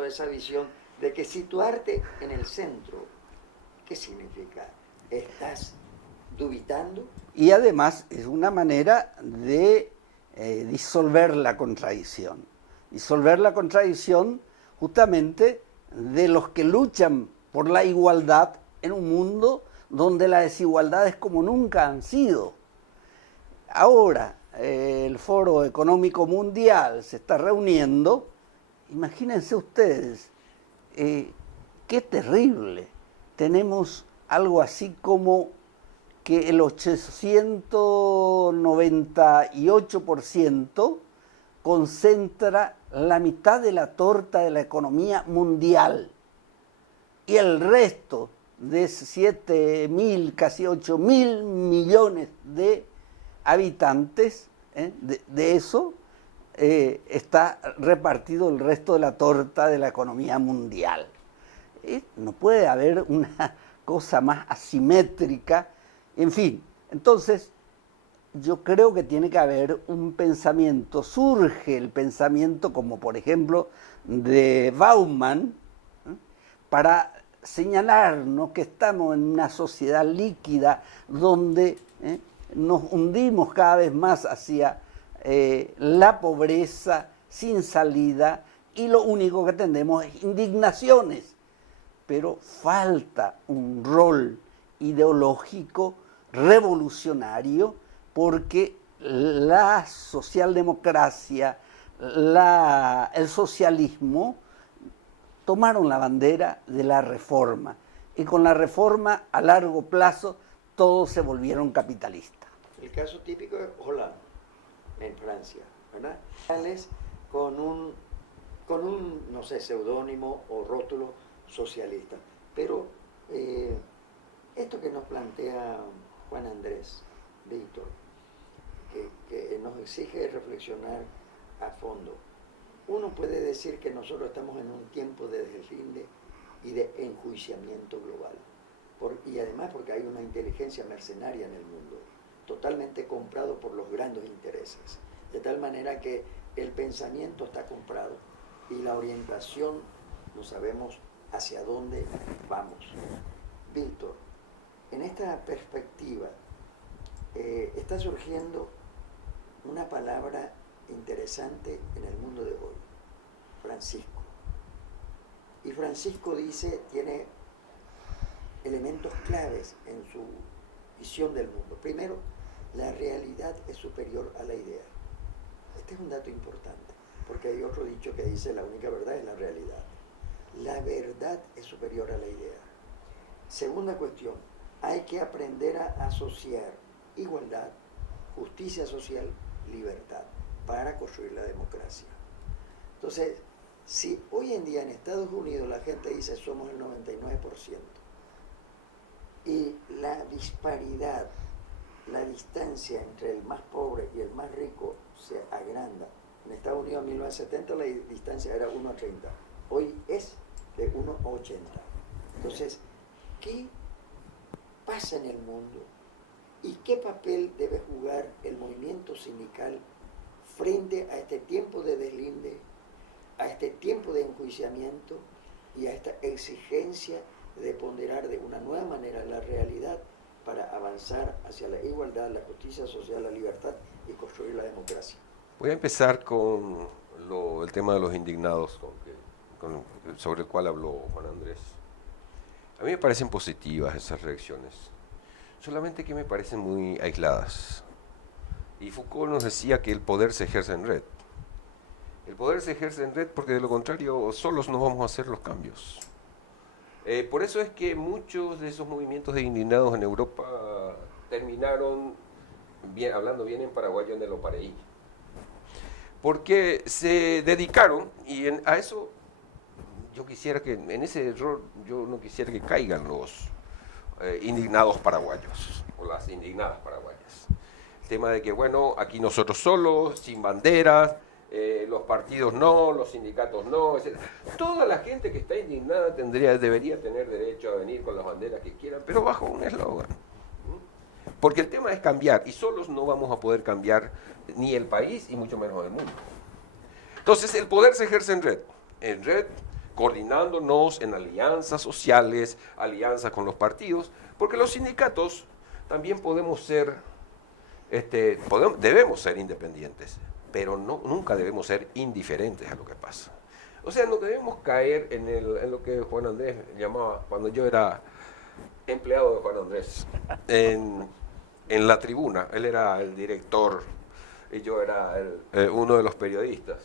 comparto esa visión de que situarte en el centro, ¿qué significa? ¿Estás dubitando? Y además es una manera de disolver la contradicción. Disolver la contradicción justamente de los que luchan por la igualdad en un mundo donde las desigualdades como nunca han sido. Ahora, el Foro Económico Mundial se está reuniendo. Imagínense ustedes, qué terrible. Tenemos algo así como que el 898% concentra la mitad de la torta de la economía mundial. Y el resto de 7.000, casi 8.000 millones de habitantes, de eso está repartido el resto de la torta de la economía mundial. No puede haber una cosa más asimétrica. En fin, entonces yo creo que tiene que haber un pensamiento, surge el pensamiento como por ejemplo de Bauman, para señalarnos que estamos en una sociedad líquida donde nos hundimos cada vez más hacia la pobreza sin salida y lo único que tenemos es indignaciones. Pero falta un rol ideológico revolucionario porque la socialdemocracia, el socialismo tomaron la bandera de la reforma y con la reforma a largo plazo todos se volvieron capitalistas. El caso típico es Hollande, en Francia, ¿verdad? Con un, no sé, seudónimo o rótulo socialista. Pero esto que nos plantea Juan Andrés, Víctor, que nos exige reflexionar a fondo. Uno puede decir que nosotros estamos en un tiempo de deslinde y de enjuiciamiento global. Y además porque hay una inteligencia mercenaria en el mundo, totalmente comprado por los grandes intereses. De tal manera que el pensamiento está comprado y la orientación no sabemos hacia dónde vamos. Víctor, en esta perspectiva está surgiendo una palabra interesante en el mundo de hoy, Francisco. Y Francisco tiene elementos claves en su visión del mundo. Primero, la realidad es superior a la idea. Este es un dato importante, porque hay otro dicho que dice la única verdad es la realidad. La verdad es superior a la idea. Segunda cuestión, hay que aprender a asociar igualdad, justicia social, libertad, para construir la democracia. Entonces, si hoy en día en Estados Unidos la gente dice somos el 99%, y la disparidad, la distancia entre el más pobre y el más rico se agranda. En Estados Unidos en 1970 la distancia era 1 a 30, hoy es de 1 a 80. Entonces, ¿qué pasa en el mundo? ¿Y qué papel debe jugar el movimiento sindical frente a este tiempo de deslinde, a este tiempo de enjuiciamiento y a esta exigencia de ponderar de una nueva manera la realidad para avanzar hacia la igualdad, la justicia social, la libertad y construir la democracia? Voy a empezar con el tema de los indignados, sobre el cual habló Juan Andrés. A mí me parecen positivas esas reacciones, solamente que me parecen muy aisladas. Y Foucault nos decía que el poder se ejerce en red. El poder se ejerce en red porque de lo contrario solos no vamos a hacer los cambios. Por eso es que muchos de esos movimientos de indignados en Europa terminaron, hablando bien en paraguayo, en el opareí. Porque se dedicaron, y a eso yo quisiera que, en ese error, yo no quisiera que caigan los indignados paraguayos, o las indignadas paraguayas. El tema de que, bueno, aquí nosotros solos, sin banderas, los partidos no, los sindicatos no, etc. Toda la gente que está indignada debería tener derecho a venir con las banderas que quieran, pero bajo un eslogan. Porque el tema es cambiar, y solos no vamos a poder cambiar ni el país y mucho menos el mundo. Entonces el poder se ejerce en red coordinándonos en alianzas sociales, alianzas con los partidos, porque los sindicatos también podemos ser, debemos ser independientes, pero nunca debemos ser indiferentes a lo que pasa. O sea, no debemos caer en lo que Juan Andrés llamaba, cuando yo era empleado de Juan Andrés, en la tribuna. Él era el director y yo era uno de los periodistas.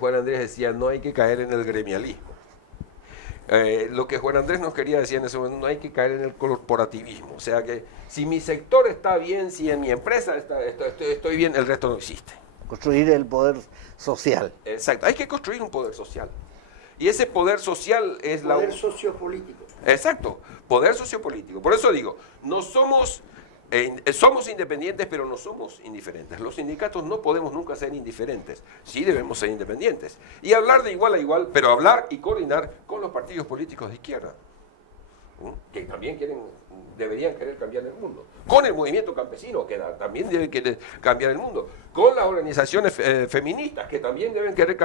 Juan Andrés decía, no hay que caer en el gremialismo. Lo que Juan Andrés nos quería decir en ese momento, no hay que caer en el corporativismo. O sea que si mi sector está bien, si en mi empresa estoy bien, el resto no existe. Construir el poder social. Exacto, hay que construir un poder social. Y ese poder social es poder sociopolítico. Exacto, poder sociopolítico. Por eso digo, no somos independientes, pero no somos indiferentes. Los sindicatos no podemos nunca ser indiferentes. Sí debemos ser independientes. Y hablar de igual a igual, pero hablar y coordinar con los partidos políticos de izquierda, que también deberían querer cambiar el mundo. Con el movimiento campesino, que también debe querer cambiar el mundo. Con las organizaciones feministas, que también deben querer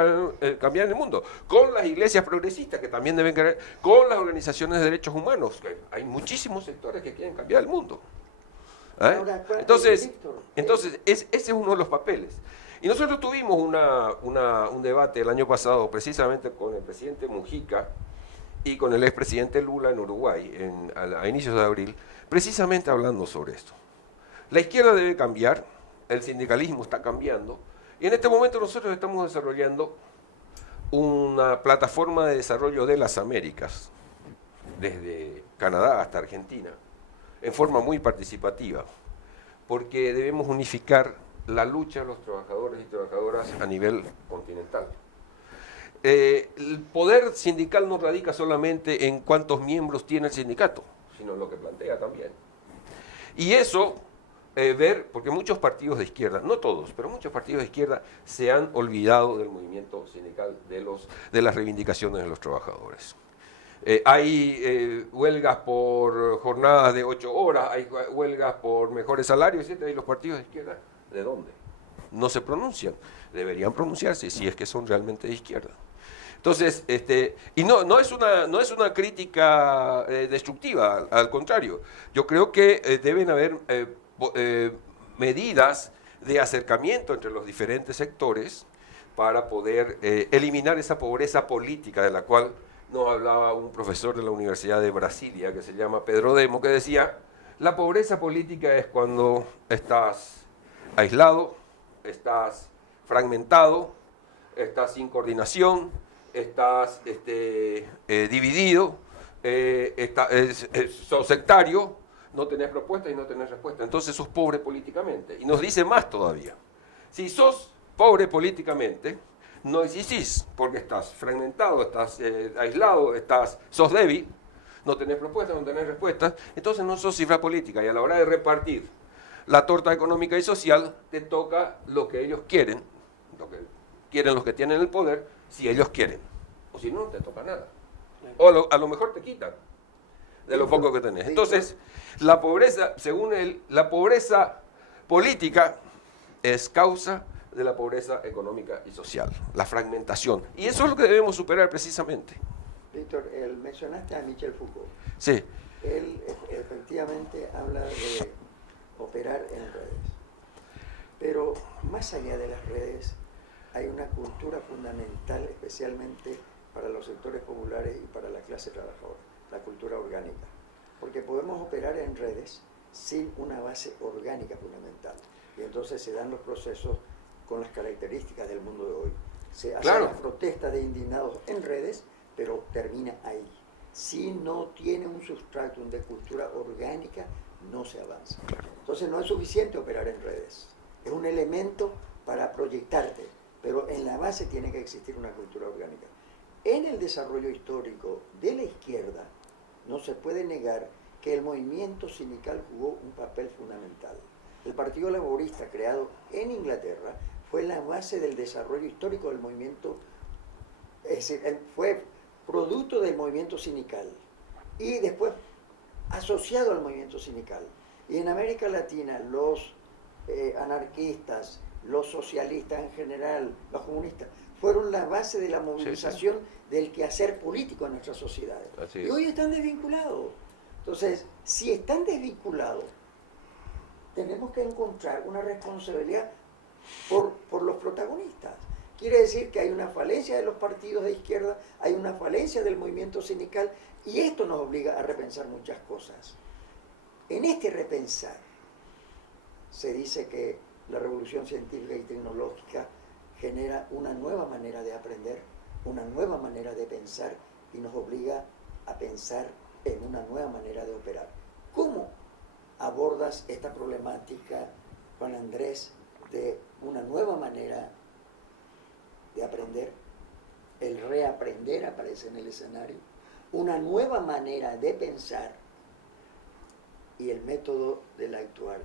cambiar el mundo. Con las iglesias progresistas, que también deben querer. Con las organizaciones de derechos humanos, que hay muchísimos sectores que quieren cambiar el mundo. Entonces ese es uno de los papeles. Y nosotros tuvimos un debate el año pasado, precisamente con el presidente Mujica y con el expresidente Lula en Uruguay, a inicios de abril, precisamente hablando sobre esto. La izquierda debe cambiar, el sindicalismo está cambiando, y en este momento nosotros estamos desarrollando una plataforma de desarrollo de las Américas, desde Canadá hasta Argentina, en forma muy participativa, porque debemos unificar la lucha de los trabajadores y trabajadoras a nivel continental. El poder sindical no radica solamente en cuántos miembros tiene el sindicato, sino en lo que plantea también. Y eso, porque muchos partidos de izquierda, no todos, pero muchos partidos de izquierda se han olvidado del movimiento sindical, de las reivindicaciones de los trabajadores. Hay huelgas por jornadas de 8 horas, hay huelgas por mejores salarios, etc. ¿Y los partidos de izquierda de dónde? No se pronuncian. Deberían pronunciarse si es que son realmente de izquierda. Entonces, y no es una crítica destructiva, al contrario. Yo creo que deben haber medidas de acercamiento entre los diferentes sectores para poder eliminar esa pobreza política de la cual nos hablaba un profesor de la Universidad de Brasilia que se llama Pedro Demo, que decía, la pobreza política es cuando estás aislado, estás fragmentado, estás sin coordinación, estás dividido, sos sectario, no tenés propuesta y no tenés respuesta. Entonces sos pobre políticamente. Y nos dice más todavía. Si sos pobre políticamente, no existís, porque estás fragmentado, estás aislado, sos débil, no tenés propuesta, no tenés respuesta, entonces no sos cifra política. Y a la hora de repartir la torta económica y social, te toca lo que ellos quieren, lo que quieren los que tienen el poder, si ellos quieren. O si no, no te toca nada. O a lo mejor te quitan de lo poco que tenés. Entonces, la pobreza, según él, la pobreza política es causa de la pobreza económica y social, la fragmentación. Y eso es lo que debemos superar precisamente. Víctor, mencionaste a Michel Foucault. Sí. Él efectivamente habla de operar en redes. Pero más allá de las redes, hay una cultura fundamental, especialmente para los sectores populares y para la clase trabajadora, la cultura orgánica. Porque podemos operar en redes sin una base orgánica fundamental. Y entonces se dan los procesos con las características del mundo de hoy. Se hace la protesta de indignados en redes, pero termina ahí. Si no tiene un sustrato de cultura orgánica, no se avanza. Entonces no es suficiente operar en redes. Es un elemento para proyectarte, pero en la base tiene que existir una cultura orgánica. En el desarrollo histórico de la izquierda, no se puede negar que el movimiento sindical jugó un papel fundamental. El Partido Laborista, creado en Inglaterra, fue la base del desarrollo histórico del movimiento, es decir, fue producto del movimiento sindical y después asociado al movimiento sindical. Y en América Latina los anarquistas los socialistas en general, los comunistas, fueron la base de la movilización del quehacer político en nuestras sociedades. Y hoy están desvinculados. Entonces, si están desvinculados, tenemos que encontrar una responsabilidad por los protagonistas. Quiere decir que hay una falencia de los partidos de izquierda, hay una falencia del movimiento sindical, y esto nos obliga a repensar muchas cosas. En este repensar, se dice que la revolución científica y tecnológica genera una nueva manera de aprender, una nueva manera de pensar, y nos obliga a pensar en una nueva manera de operar. ¿Cómo abordas esta problemática, Juan Andrés, de una nueva manera de aprender? El reaprender aparece en el escenario, una nueva manera de pensar y el método del actuar.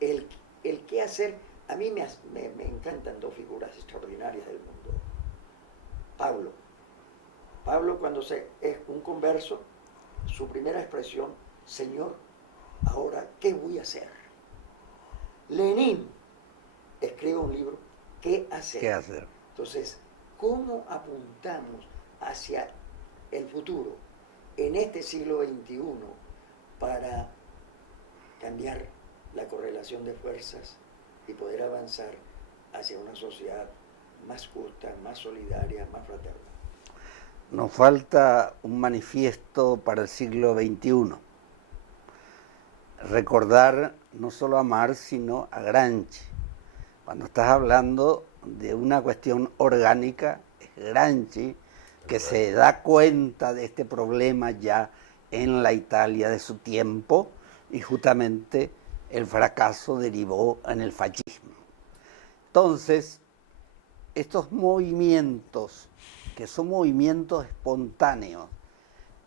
El qué hacer. A mí me encantan dos figuras extraordinarias del mundo. Pablo, cuando es un converso, su primera expresión: Señor, ahora, ¿qué voy a hacer? Lenin escribe un libro: ¿qué hacer? ¿Qué hacer? Entonces, ¿cómo apuntamos hacia el futuro en este siglo XXI para cambiar la correlación de fuerzas y poder avanzar hacia una sociedad más justa, más solidaria, más fraterna? Nos falta un manifiesto para el siglo XXI. Recordar no solo a Marx, sino a Gramsci. Cuando estás hablando de una cuestión orgánica, es Gramsci que se da cuenta de este problema ya en la Italia de su tiempo, y justamente el fracaso derivó en el fascismo. Entonces, estos movimientos, que son movimientos espontáneos,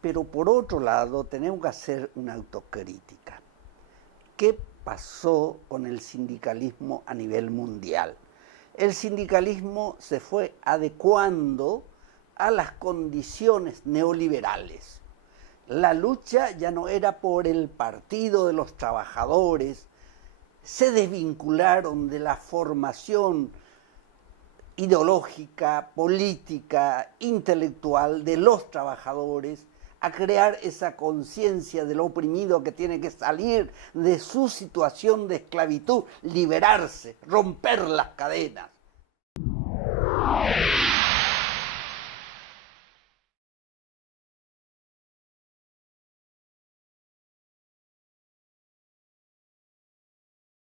pero por otro lado tenemos que hacer una autocrítica. ¿Qué pasó con el sindicalismo a nivel mundial? El sindicalismo se fue adecuando a las condiciones neoliberales. La lucha ya no era por el partido de los trabajadores, se desvincularon de la formación ideológica, política, intelectual de los trabajadores, a crear esa conciencia del oprimido que tiene que salir de su situación de esclavitud, liberarse, romper las cadenas.